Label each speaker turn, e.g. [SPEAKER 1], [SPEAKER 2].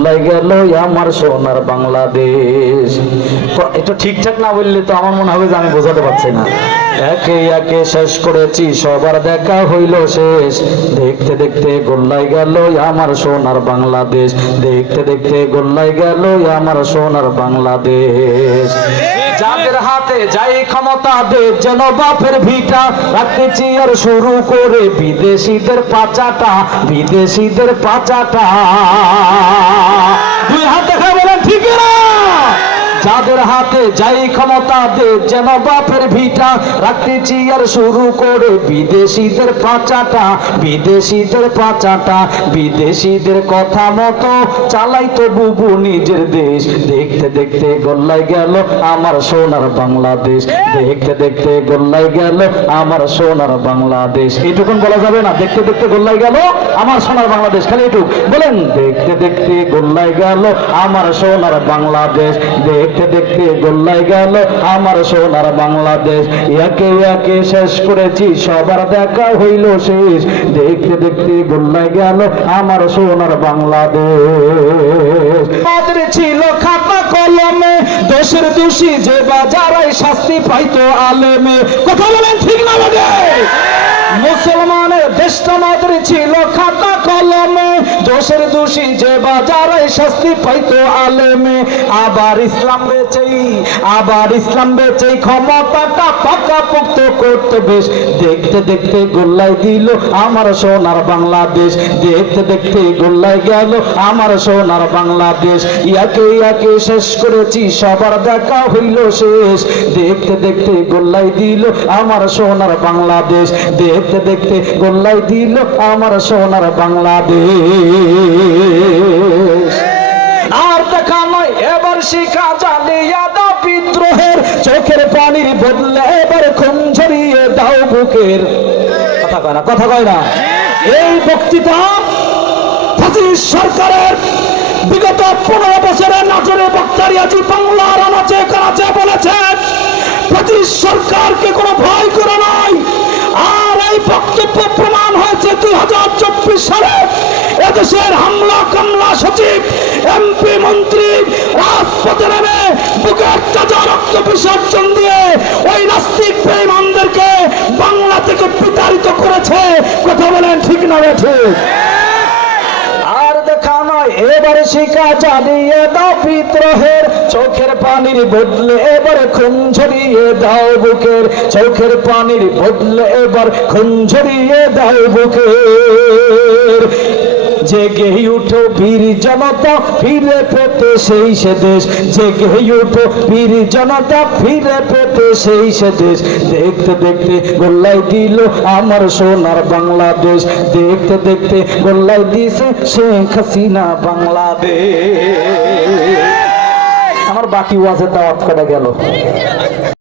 [SPEAKER 1] গোল্লাই গেল আমার সোনার বাংলাদেশ। তো এটা ঠিকঠাক না বললে তো আমার মনে হবে যে আমি বোঝাতে পারছি না। একে একে শেষ করেছি, সবার দেখা হইল শেষ। দেখতে দেখতে গোল্লাই গেল আমার সোনার বাংলাদেশ। দেখতে দেখতে গোল্লাই গেল আমার সোনার বাংলাদেশ। যাদের হাতে যাই ক্ষমতা দে যেন বাপের ভিটা রাখতে চিয়ার শুরু করে বিদেশিদের পাচাটা বিদেশিদের পাচাটা। দুই হাতে দেখা বলেন, ঠিক না? যাদের হাতে যাই ক্ষমতা দে, যেন বাপের ভিটা। রাখতেছি আর শুরু করে বিদেশিদের পাচাটা বিদেশিদের পাচাটা, বিদেশিদের কথা মতো চালাই তো বুবু নিজের দেশ। দেখতে দেখতে গোল্লাই গেল আমার সোনার বাংলাদেশ। দেখতে দেখতে গোল্লাই গেল আমার সোনার বাংলাদেশ। এইটুকুন বলা যাবে না, দেখতে দেখতে গোল্লাই গেল আমার সোনার বাংলাদেশ। খালি এইটুক, বলেন। দেখতে দেখতে গোল্লাই গেল আমার সোনার বাংলাদেশ। দেখতে দেখতে গোল্লাই গেল, আমার সোনার বাংলাদেশ, একে একে শেষ করেছি, সবার দেখা হইল শেষ। দেখতে দেখতে গোল্লাই গেল, আমার সোনার বাংলাদেশ। ছিল খাতা কলমে দোষের দোষী যে বাজারাই শাস্তি পাইতো আলেমে। কথা বলেন ঠিক না মুসলমানের দেশটা আমাদের ছিল খাতা কলমে। দোষের দোষী যে বাজারে শাস্তি পাইতো আলেমে। আবার ইসলাম বেচেই, আবার ইসলাম বেচেই ক্ষমতাটা পাকা পোক্ত করতে বেশ। দেখতে দেখতে গোল্লাই দিল আমার সোনার বাংলাদেশ। দেখতে দেখতে গোল্লাই গেল আমার সোনার বাংলাদেশ। ইয়াকে ইয়াকে শেষ করেছি, সবার দেখা হইল শেষ। দেখতে দেখতে গোল্লাই দিল আমার সোনার বাংলাদেশ। দেখতে দেখতে গোল্লাই দিল আমার সোনার বাংলাদেশ। আর দেখা নয়, এবার শিখা জানিয়া দাও বিদ্রোহের। চোখের পানির বদলে এবার খুন ঝরিয়ে দাও বুকের। কথা কয় না, কথা কয় না। এই বক্তৃতা সরকারের বিগত পনেরো বছরের নাটোরে বক্তারিয়াজি বাংলার আনাচে কানাচে বলেছেন ফাসিস্ট সরকারকে কোনো ভয় করে নাই। আর এই বক্তব্য প্রমাণ হয়েছে দুই হাজার চব্বিশ সালে। এদেশের হামলা, কামলা সচিব, এমপি, মন্ত্রী রাজপথে নেমে বুকের তাজা রক্ত বিসর্জন দিয়ে ওই নাস্তিক বেঈমানদেরকে বাংলা থেকে বিতাড়িত করেছে। কথা বলেন ঠিক না বে ঠিক? আর দেখা নয়, এবারে শিকা জানিয়ে দাও বিদ্রোহের। চোখের পানির বদলে এবার খুন ঝরিয়ে দাও বুকের। চোখের পানির বদলে এবার খুন ঝরিয়ে দাও বুকের। জেগে উঠো বীর জনতা, ফিরে পেতে সেই সে দেশ। জেগে উঠো বীর জনতা, ফিরে পেতে সেই সে দেশ। দেখতে দেখতে গোল্লাই দিল আমার সোনার বাংলাদেশ। দেখতে দেখতে গোল্লাই দিছে শেখ হাসিনা বাংলাদেশ। আমার বাকি ওয়াজের দাওয়াত করা গেল।